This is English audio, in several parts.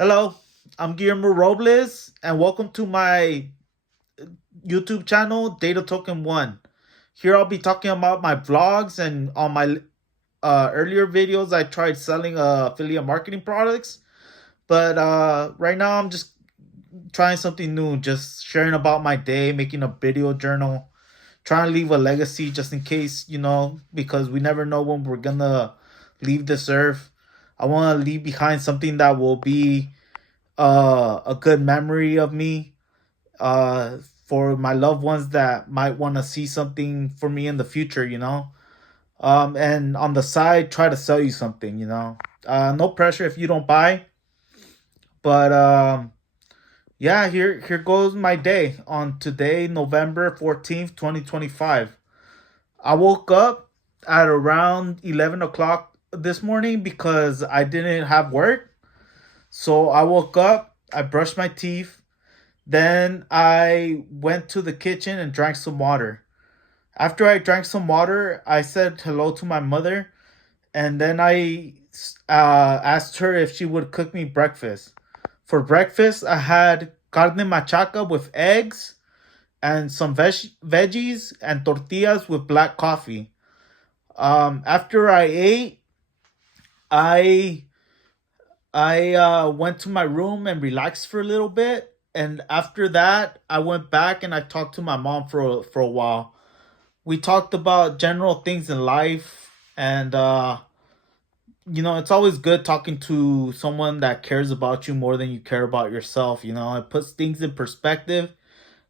Hello, I'm Guillermo Robles, and welcome to my YouTube channel, Data Token One. Here I'll be talking about my vlogs, and on my earlier videos, I tried selling affiliate marketing products. But right now, I'm just trying something new, just sharing about my day, making a video journal, trying to leave a legacy just in case, because we never know when we're gonna leave this earth. I want to leave behind something that will be a good memory of me, uh, for my loved ones that might want to see something for me in the future. And on the side, try to sell you something. No pressure if you don't buy, but yeah, here goes my day on today, November 14th, 2025. I woke up at around 11 o'clock this morning because I didn't have work. So I woke up, I brushed my teeth. Then I went to the kitchen and drank some water. After I drank some water, I said hello to my mother, and then I asked her if she would cook me breakfast. For breakfast, I had carne machaca with eggs and some veggies and tortillas with black coffee. After I ate, I I went to my room and relaxed for a little bit, and after that, I went back and I talked to my mom for a while. We talked about general things in life, and it's always good talking to someone that cares about you more than you care about yourself. It puts things in perspective.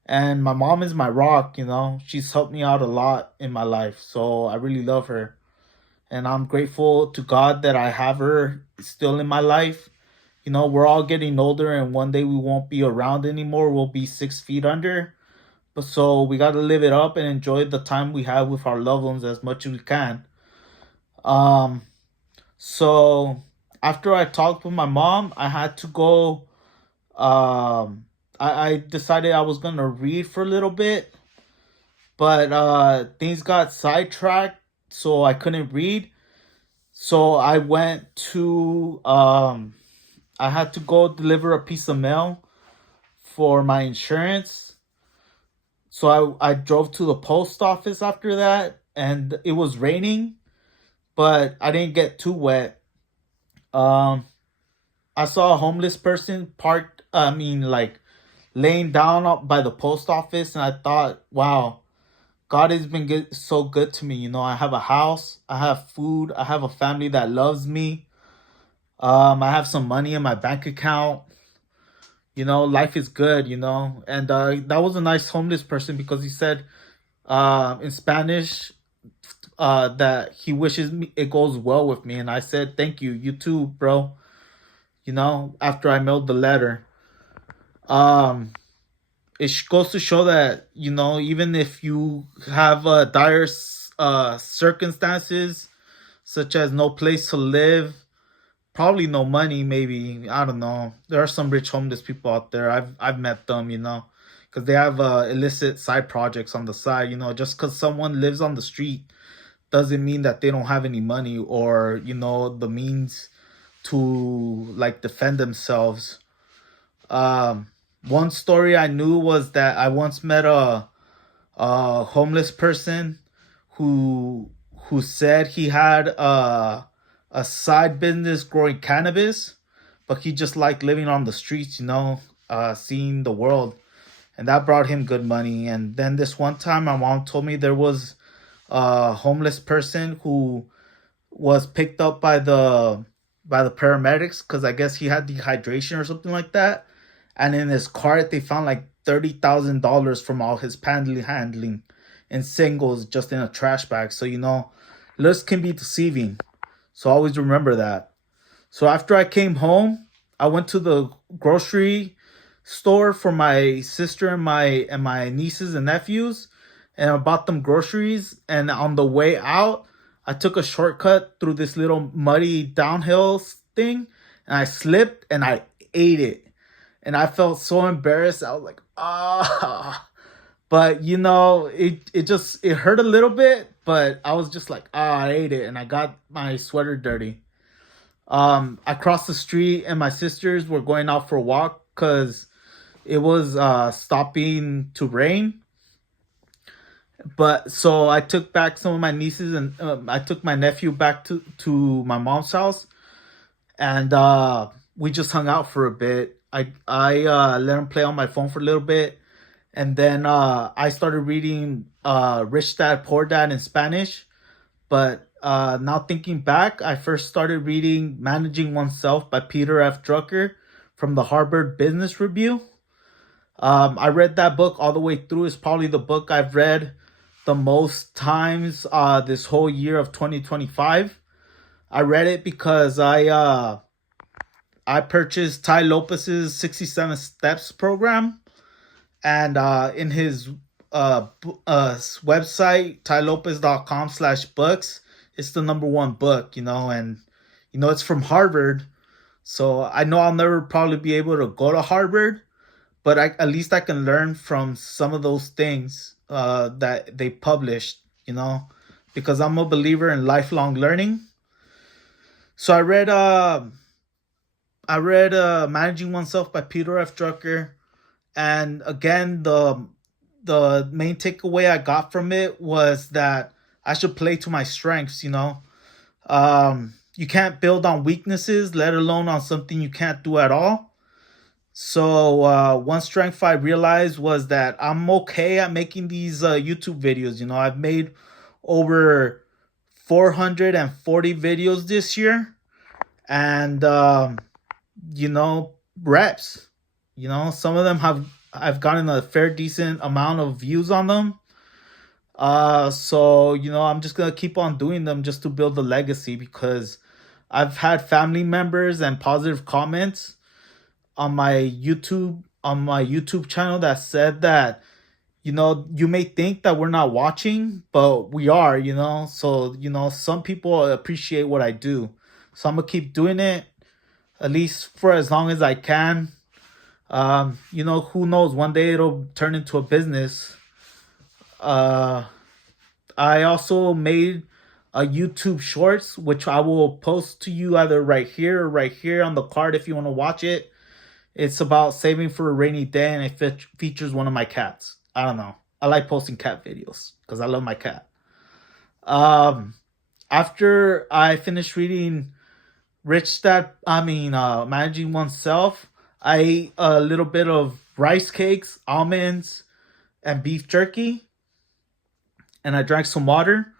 And my mom is my rock. She's helped me out a lot in my life, so I really love her, and I'm grateful to God that I have her still in my life. We're all getting older, and one day we won't be around anymore. We'll be 6 feet under. But so we got to live it up and enjoy the time we have with our loved ones as much as we can. Um, so after I talked with my mom, I had to go. I decided I was gonna read for a little bit, but things got sidetracked, so I couldn't read. So I went to I had to go deliver a piece of mail for my insurance. So I drove to the post office after that, and it was raining, but I didn't get too wet. Um, I saw a homeless person parked, I mean, like laying down up by the post office, and I thought, wow, God has been so good to me. I have a house, I have food, I have a family that loves me. I have some money in my bank account. Life is good. And that was a nice homeless person because he said in Spanish that he wishes me it goes well with me, and I said thank you, you too, bro. After I mailed the letter, um, it goes to show that even if you have dire circumstances such as no place to live, probably no money, maybe, I don't know. There are some rich homeless people out there. I've met them, because they have illicit side projects on the side. Just because someone lives on the street doesn't mean that they don't have any money or the means to like defend themselves. Um, One story I knew was that I once met a homeless person who said he had a side business growing cannabis, but he just liked living on the streets, seeing the world, and that brought him good money. And then this one time, my mom told me there was a homeless person who was picked up by the paramedics because I guess he had dehydration or something like that. And in his cart, they found like $30,000 from all his handling in singles just in a trash bag. So lists can be deceiving. So always remember that. So after I came home, I went to the grocery store for my sister and my nieces and nephews, and I bought them groceries. And on the way out, I took a shortcut through this little muddy downhill thing, and I slipped and I ate it. And I felt so embarrassed. I was like, ah. But it hurt a little bit, but I was just like, I ate it, and I got my sweater dirty. I crossed the street and my sisters were going out for a walk because it was stopping to rain. But so I took back some of my nieces and I took my nephew back to my mom's house, and we just hung out for a bit. I let him play on my phone for a little bit, and then I started reading Rich Dad Poor Dad in Spanish. But now thinking back, I first started reading Managing Oneself by Peter F. Drucker from the Harvard Business Review. I read that book all the way through. It's probably the book I've read the most times this whole year of 2025. I read it because I purchased Ty Lopez's 67 Steps program, and in his website, tylopez.com/books, it's the number one book, and it's from Harvard. So I know I'll never probably be able to go to Harvard, but at least I can learn from some of those things that they published, because I'm a believer in lifelong learning. So I read Managing Oneself by Peter F. Drucker, and again, the main takeaway I got from it was that I should play to my strengths. You can't build on weaknesses, let alone on something you can't do at all. So one strength I realized was that I'm okay at making these YouTube videos. I've made over 440 videos this year, and reps. Some of them I've gotten a fair decent amount of views on them. So I'm just gonna keep on doing them just to build a legacy, because I've had family members and positive comments on my YouTube channel that said that you may think that we're not watching, but we are. So some people appreciate what I do, so I'm gonna keep doing it at least for as long as I can. Who knows? One day it'll turn into a business. I also made a YouTube Shorts, which I will post to you either right here or right here on the card if you want to watch it. It's about saving for a rainy day, and it features one of my cats. I don't know. I like posting cat videos because I love my cat. After I finished reading Managing Oneself, I ate a little bit of rice cakes, almonds, and beef jerky, and I drank some water.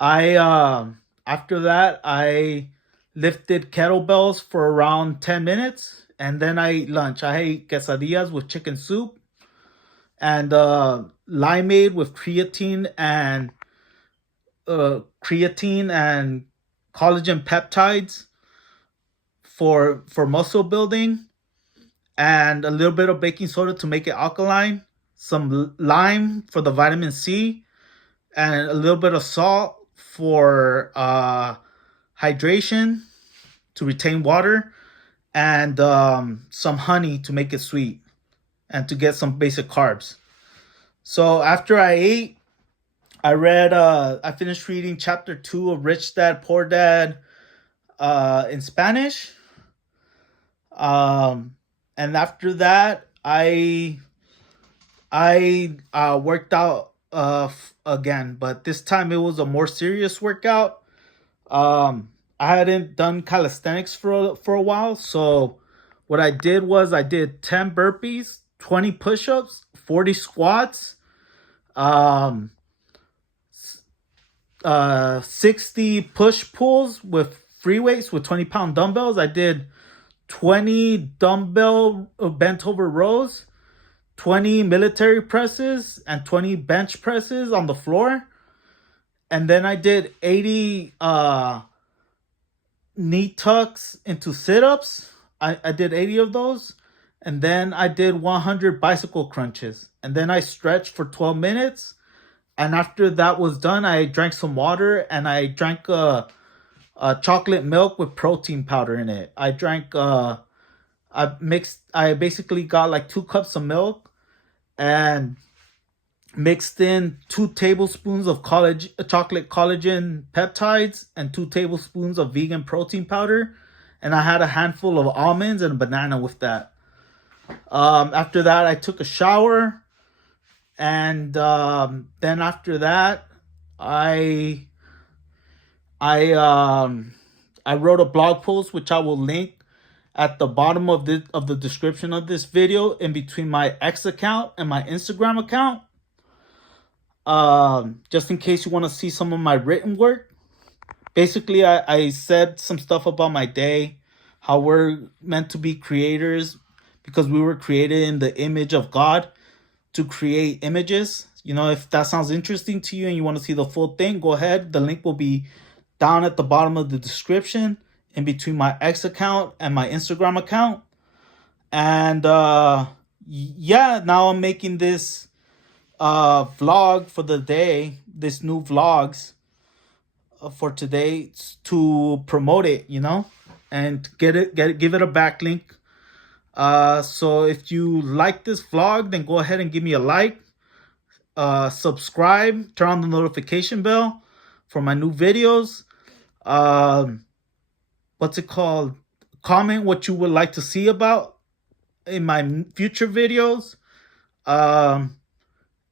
After that, I lifted kettlebells for around 10 minutes, and then I ate lunch. I ate quesadillas with chicken soup and limeade with creatine and collagen peptides for muscle building, and a little bit of baking soda to make it alkaline, some lime for the vitamin C, and a little bit of salt for hydration to retain water, and some honey to make it sweet and to get some basic carbs. So after I ate, I finished reading chapter 2 of Rich Dad Poor Dad in Spanish. And after that, I worked out again, but this time it was a more serious workout. I hadn't done calisthenics for a while, so what I did was I did 10 burpees, 20 push-ups, 40 squats, 60 push-pulls with free weights with 20-pound dumbbells. I did 20 dumbbell bent over rows, 20 military presses, and 20 bench presses on the floor. And then I did 80 knee tucks into sit-ups. I did 80 of those. And then I did 100 bicycle crunches. And then I stretched for 12 minutes. And after that was done, I drank some water, and I drank chocolate milk with protein powder in it. I basically got like 2 cups of milk and mixed in 2 tablespoons of chocolate collagen peptides and 2 tablespoons of vegan protein powder, and I had a handful of almonds and a banana with that. After that, I took a shower, and then after that, I I um, I wrote a blog post which I will link at the bottom of the description of this video, in between my X account and my Instagram account. Just in case you want to see some of my written work. Basically, I said some stuff about my day, how we're meant to be creators because we were created in the image of God to create images. If that sounds interesting to you and you want to see the full thing, go ahead. The link will be down at the bottom of the description, in between my X account and my Instagram account. And yeah, now I'm making this vlog for the day, this new vlogs for today, to promote it, and give it a backlink. So if you like this vlog, then go ahead and give me a like, subscribe, turn on the notification bell for my new videos. What's it called? Comment what you would like to see about in my future videos.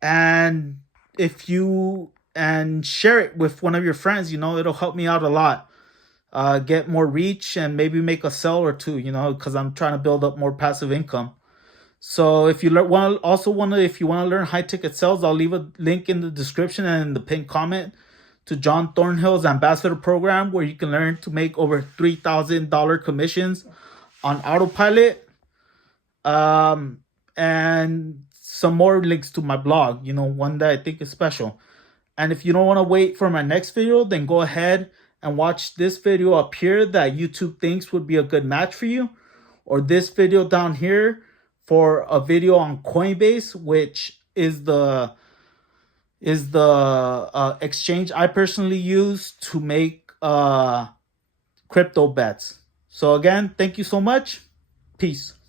And if you and share it with one of your friends, it'll help me out a lot. Get more reach and maybe make a sell or two, because I'm trying to build up more passive income. So if you if you want to learn high ticket sales, I'll leave a link in the description and in the pinned comment to John Thornhill's ambassador program, where you can learn to make over $3,000 commissions on autopilot. And some more links to my blog, one that I think is special. And if you don't want to wait for my next video, then go ahead and watch this video up here that YouTube thinks would be a good match for you, or this video down here for a video on Coinbase, which is the exchange I personally use to make crypto bets. So again, thank you so much. Peace.